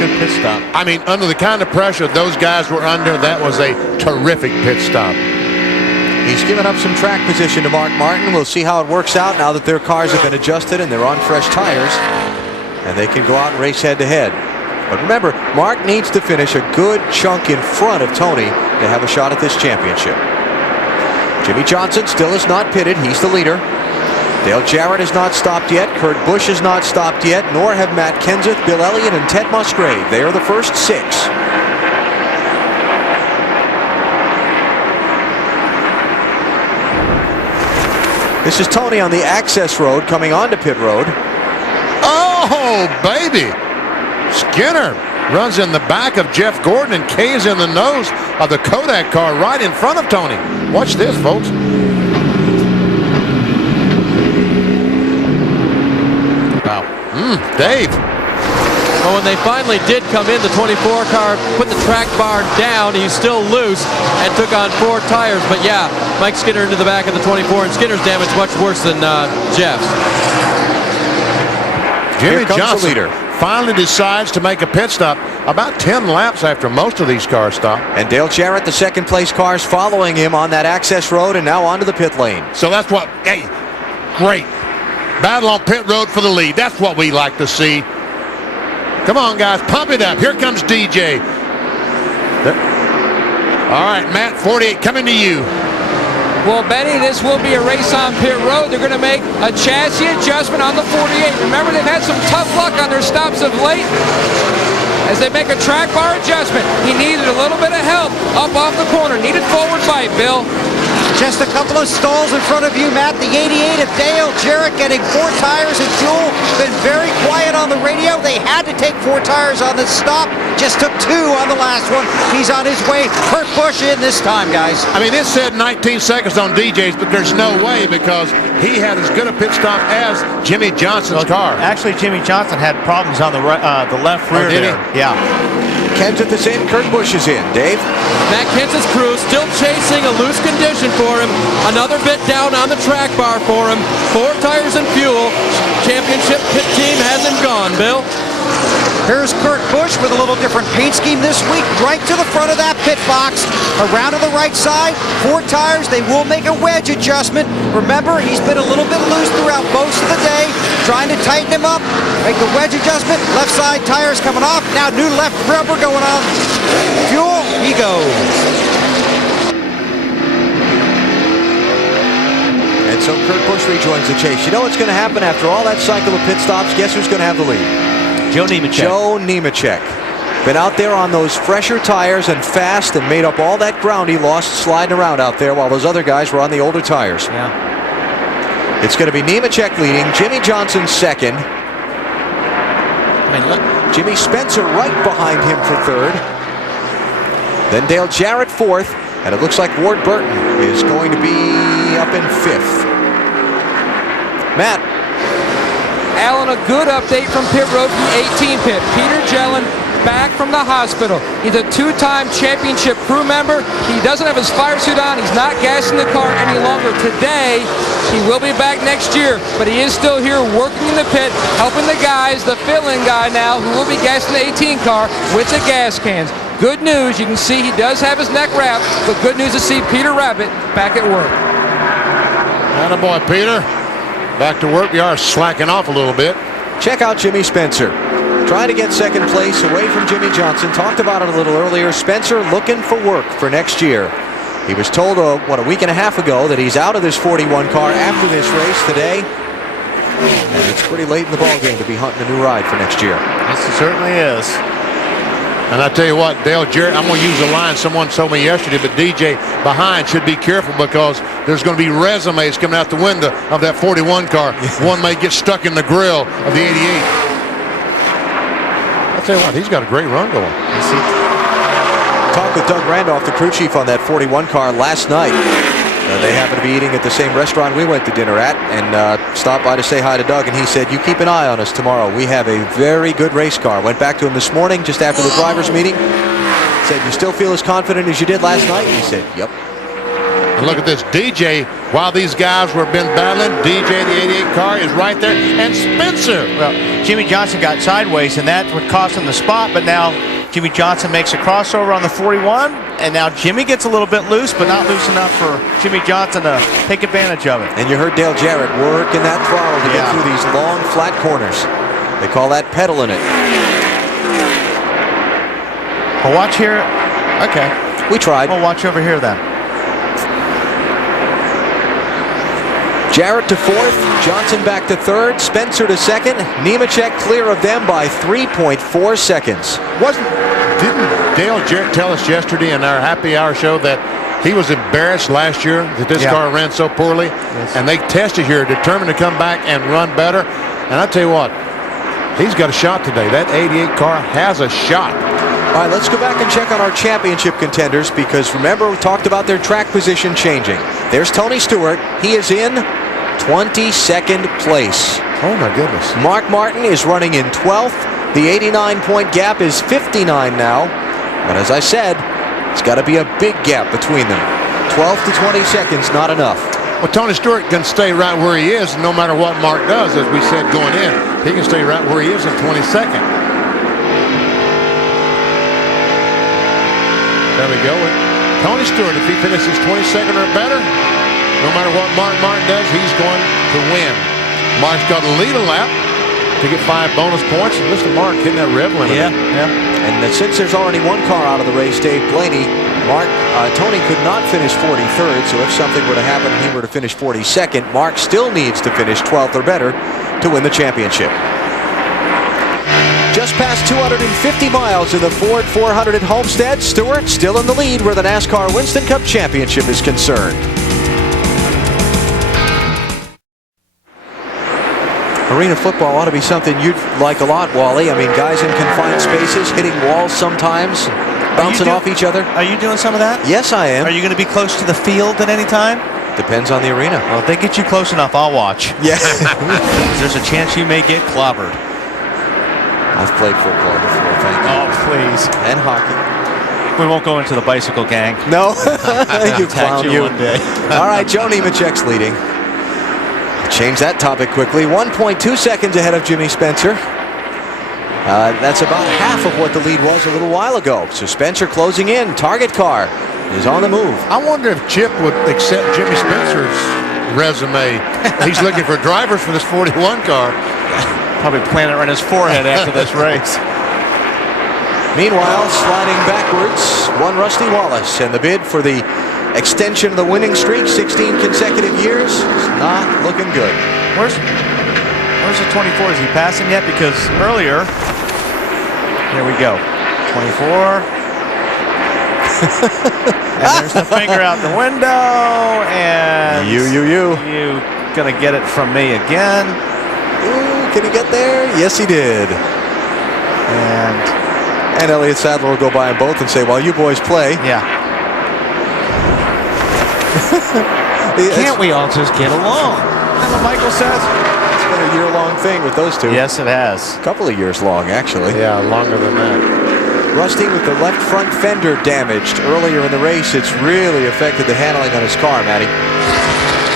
good pit stop. I mean, under the kind of pressure those guys were under, that was a terrific pit stop. He's given up some track position to Mark Martin. We'll see how it works out now that their cars have been adjusted and they're on fresh tires. And they can go out and race head-to-head. But remember, Mark needs to finish a good chunk in front of Tony to have a shot at this championship. Jimmy Johnson still is not pitted. He's the leader. Dale Jarrett has not stopped yet. Kurt Busch has not stopped yet, nor have Matt Kenseth, Bill Elliott, and Ted Musgrave. They are the first 6. This is Tony on the access road coming onto pit road. Oh, baby. Skinner runs in the back of Jeff Gordon and K's in the nose of the Kodak car right in front of Tony. Watch this, folks. Wow. Dave. Well, when they finally did come in, the 24 car put the track bar down. He's still loose and took on 4 tires. But yeah, Mike Skinner into the back of the 24, and Skinner's damage much worse than Jeff's. Jimmy Johnson, leader, finally decides to make a pit stop about 10 laps after most of these cars stop. And Dale Jarrett, the second place cars following him on that access road and now onto the pit lane. So that's what, hey, great. Battle on pit road for the lead. That's what we like to see. Come on, guys, pump it up. Here comes DJ. All right, Matt, 48, coming to you. Well, Benny, this will be a race on pit road. They're going to make a chassis adjustment on the 48. Remember, they've had some tough luck on their stops of late as they make a track bar adjustment. He needed a little bit of help up off the corner. Needed forward bite, Bill. Just a couple of stalls in front of you, Matt. The 88 of Dale Jarrett getting 4 tires and fuel. Been very quiet on the radio. They had to take 4 tires on this stop. Just took 2 on the last one. He's on his way. Kurt Busch in this time, guys. I mean, it said 19 seconds on DJ's, but there's no way because he had as good a pit stop as Jimmy Johnson's car. Actually, Jimmy Johnson had problems on the left rear there. Yeah. Kenseth is in, Kurt Busch is in. Dave? Matt Kenseth's crew still chasing a loose condition for him. Another bit down on the track bar for him. 4 tires and fuel. Championship pit team hasn't gone, Bill. Here's Kurt Busch with a little different paint scheme this week. Right to the front of that pit box. Around to the right side. 4 tires. They will make a wedge adjustment. Remember, he's been a little bit loose throughout most of the day. Trying to tighten him up. Make the wedge adjustment. Left side tires coming off. Now new left rubber going on. Fuel. He goes. And so Kurt Busch rejoins the chase. You know what's going to happen after all that cycle of pit stops? Guess who's going to have the lead? Joe Nemechek. Joe Nemechek. Been out there on those fresher tires and fast and made up all that ground he lost sliding around out there while those other guys were on the older tires. Yeah. It's going to be Nemechek leading, Jimmy Johnson second. Jimmy Spencer right behind him for third. Then Dale Jarrett fourth. And it looks like Ward Burton is going to be up in fifth. Matt. Alan, a good update from pit road from the 18 pit. Peter Jellin back from the hospital. He's a 2-time championship crew member. He doesn't have his fire suit on. He's not gassing the car any longer today. He will be back next year, but he is still here working in the pit, helping the guys, the fill-in guy now, who will be gassing the 18 car with the gas cans. Good news, you can see he does have his neck wrapped, but good news to see Peter Rabbit back at work. Attaboy, Peter. Back to work. We are slacking off a little bit. Check out Jimmy Spencer. Trying to get second place away from Jimmy Johnson. Talked about it a little earlier. Spencer looking for work for next year. He was told, a week and a half ago that he's out of this 41 car after this race today. And it's pretty late in the ballgame to be hunting a new ride for next year. Yes, it certainly is. And I tell you what, Dale Jarrett, I'm going to use a line someone told me yesterday, but DJ behind should be careful because there's going to be resumes coming out the window of that 41 car. One may get stuck in the grill of the 88. I'll tell you what, he's got a great run going. Talked with Doug Randolph, the crew chief on that 41 car last night. They happened to be eating at the same restaurant we went to dinner at and stopped by to say hi to Doug, and he said, you keep an eye on us tomorrow. We have a very good race car. Went back to him this morning just after the drivers meeting. Said, you still feel as confident as you did last night? He said, yep. And look at this. DJ, while these guys were been battling, DJ, the 88 car, is right there. And Spencer. Well, Jimmy Johnson got sideways, and that would cost him the spot, but now Jimmy Johnson makes a crossover on the 41, and now Jimmy gets a little bit loose, but not loose enough for Jimmy Johnson to take advantage of it. And you heard Dale Jarrett working that throttle to get through these long, flat corners. They call that pedaling it. Well, watch here. Okay. We tried. We'll watch over here then. Jarrett to fourth, Johnson back to third, Spencer to second, Nemechek clear of them by 3.4 seconds. Didn't Dale Jarrett tell us yesterday in our happy hour show that he was embarrassed last year that this car ran so poorly? Yes. And they tested here, determined to come back and run better. And I tell you what, he's got a shot today. That 88 car has a shot. All right, let's go back and check on our championship contenders, because remember, we talked about their track position changing. There's Tony Stewart. He is in 22nd place. Oh, my goodness. Mark Martin is running in 12th. The 89-point gap is 59 now. But as I said, it's got to be a big gap between them. 12 to 20 seconds, not enough. Well, Tony Stewart can stay right where he is, no matter what Mark does, as we said going in. He can stay right where he is in 22nd. There we go. Tony Stewart, if he finishes 22nd or better, no matter what Mark Martin does, he's going to win. Mark's got to lead a lap to get 5 bonus points. And Mr. Mark hitting that rev limit. Yeah. And since there's already one car out of the race, Dave Blaney, Tony could not finish 43rd, so if something were to happen and he were to finish 42nd, Mark still needs to finish 12th or better to win the championship. Just past 250 miles of the Ford 400 at Homestead, Stewart still in the lead where the NASCAR Winston Cup Championship is concerned. Arena football ought to be something you'd like a lot, Wally. I mean, guys in confined spaces, hitting walls sometimes, bouncing off each other. Are you doing some of that? Yes, I am. Are you going to be close to the field at any time? Depends on the arena. Well, if they get you close enough, I'll watch. Yeah. There's a chance you may get clobbered. I've played football before, thank you. Oh, please. And hockey. We won't go into the bicycle gang. No. You clown, you. one day. All right, Joe Nemechek's leading. Change that topic quickly. 1.2 seconds ahead of Jimmy Spencer. That's about half of what the lead was a little while ago. So Spencer closing in. Target car is on the move. I wonder if Chip would accept Jimmy Spencer's resume. He's looking for drivers for this 41 car. Probably planted right on his forehead after this race. Meanwhile, sliding backwards, one Rusty Wallace, and the bid for the extension of the winning streak, 16 consecutive years, is not looking good. Where's the 24? Is he passing yet? Because earlier, here we go, 24. And there's the finger out the window, and you gonna get it from me again. Ooh, can he get there? Yes, he did. And Elliott Sadler will go by them both and say, while you boys play. Yeah. Can't we all just get along? That's what Michael says. It's been a year-long thing with those two. Yes, it has. A couple of years long, actually. Yeah, longer than that. Rusty with the left front fender damaged earlier in the race. It's really affected the handling on his car, Matty.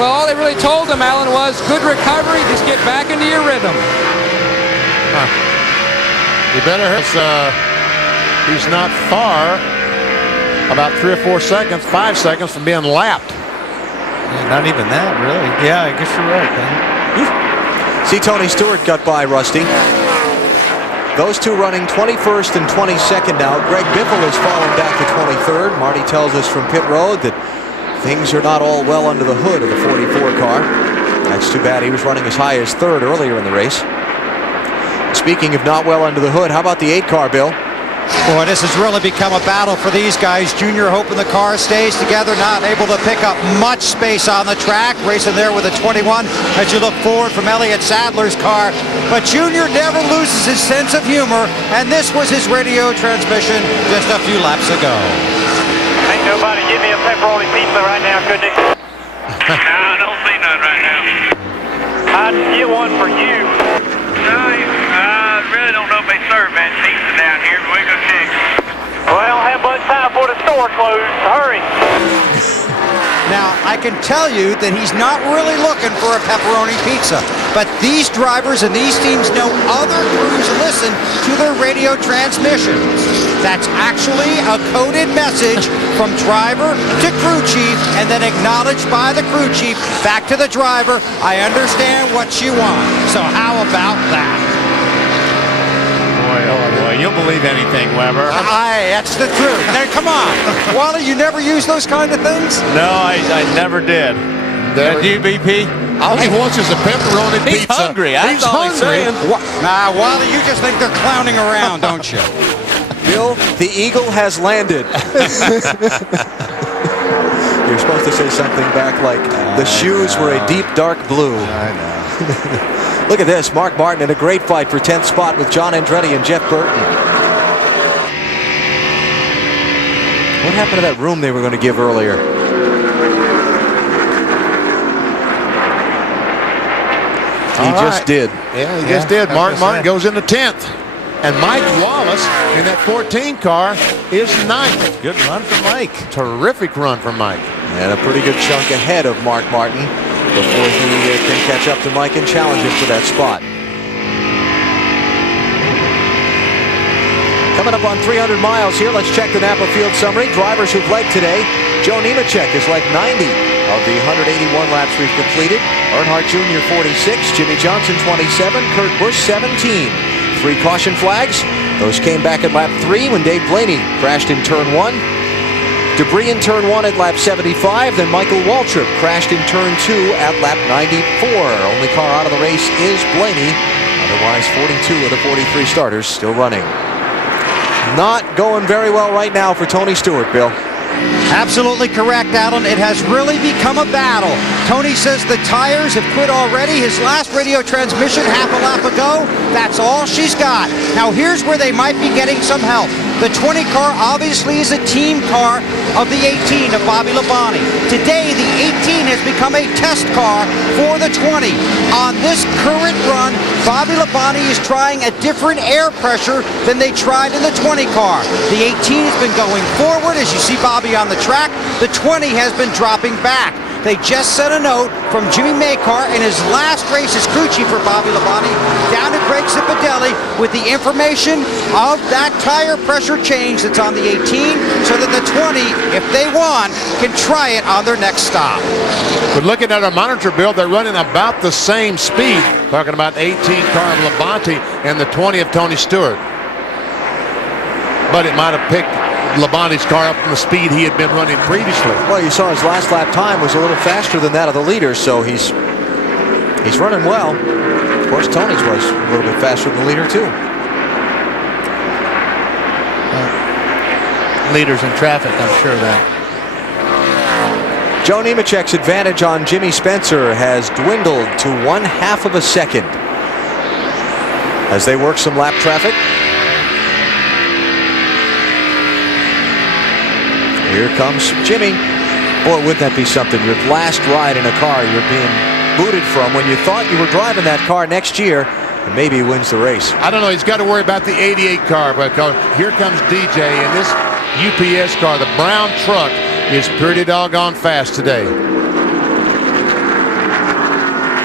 Well, all they really told him, Alan, was good recovery. Just get back into your rhythm. You better have. He's not far. About 3 or 4 seconds, 5 seconds from being lapped. Yeah, not even that, really. Yeah, I guess you're right, Ben. See, Tony Stewart got by Rusty. Those two running 21st and 22nd now. Greg Biffle has fallen back to 23rd. Marty tells us from pit road that things are not all well under the hood of the 44 car. That's too bad. He was running as high as 3rd earlier in the race. Speaking of not well under the hood, how about the 8 car, Bill? Boy, this has really become a battle for these guys. Junior hoping the car stays together, not able to pick up much space on the track. Racing there with a 21 as you look forward from Elliott Sadler's car. But Junior never loses his sense of humor, and this was his radio transmission just a few laps ago. Ain't nobody give me a pepperoni pizza right now, could they? No, I don't see none right now. I'd get one for you. No, I really don't know if they serve that pizza down here, but we go check. Well, I don't have much time for the store closed. Hurry. Now, I can tell you that he's not really looking for a pepperoni pizza. But these drivers and these teams know other crews listen to their radio transmissions. That's actually a coded message from driver to crew chief and then acknowledged by the crew chief back to the driver. I understand what you want. So how about that? Boy, oh boy, you'll believe anything, Weber. That's the truth. Now, come on. Wally, you never use those kind of things? No, I never did. Never. Do you, BP? All he wants is a pepperoni He's pizza. hungry. He's hungry. Nah, Wally, you just think they're clowning around, don't you? Bill, the eagle has landed. You're supposed to say something back like, the shoes were a deep dark blue. I know. Look at this. Mark Martin in a great fight for 10th spot with John Andretti and Jeff Burton. What happened to that room they were going to give earlier? He just did. Yeah, he just did. Mark Martin goes into 10th. And Mike Wallace in that 14 car is 9th. Good run for Mike. Terrific run from Mike. And a pretty good chunk ahead of Mark Martin before he can catch up to Mike and challenge him for that spot. Coming up on 300 miles here, let's check the Napa Field summary. Drivers who've led today. Joe Nemechek has led 90 of the 181 laps we've completed. Earnhardt Jr. 46, Jimmy Johnson 27, Kurt Busch 17. 3 caution flags. Those came back at lap 3 when Dave Blaney crashed in turn 1. Debris in turn 1 at lap 75. Then Michael Waltrip crashed in turn 2 at lap 94. Only car out of the race is Blaney. Otherwise, 42 of the 43 starters still running. Not going very well right now for Tony Stewart, Bill. Absolutely correct, Alan. It has really become a battle. Tony says the tires have quit already. His last radio transmission half a lap ago, that's all she's got. Now here's where they might be getting some help. The 20 car obviously is a team car of the 18 of Bobby Labonte. Today, the 18 has become a test car for the 20. On this current run, Bobby Labonte is trying a different air pressure than they tried in the 20 car. The 18 has been going forward, as you see Bobby on the track. The 20 has been dropping back. They just sent a note from Jimmy Makar in his last race as crew chief for Bobby Labonte down to Greg Zipadelli with the information of that tire pressure change that's on the 18 so that the 20, if they want, can try it on their next stop. But looking at our monitor, Bill, they're running about the same speed. Talking about 18 car of Labonte and the 20 of Tony Stewart. But it might have picked Labonte's car up from the speed he had been running previously. Well, you saw his last lap time was a little faster than that of the leader, so he's running well. Of course, Tony's was a little bit faster than the leader too. Leaders in traffic, I'm sure of that. Joe Nemechek's advantage on Jimmy Spencer has dwindled to 1/2 of a second as they work some lap traffic. Here comes Jimmy. Boy, wouldn't that be something? Your last ride in a car you're being booted from when you thought you were driving that car next year, and maybe he wins the race. I don't know. He's got to worry about the 88 car because here comes DJ in this UPS car. The brown truck is pretty doggone fast today.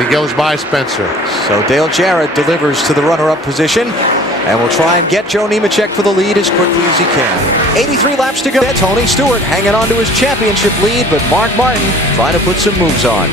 He goes by Spencer. So Dale Jarrett delivers to the runner-up position. And we'll try and get Joe Nemechek for the lead as quickly as he can. 83 laps to go. Tony Stewart hanging on to his championship lead, but Mark Martin trying to put some moves on.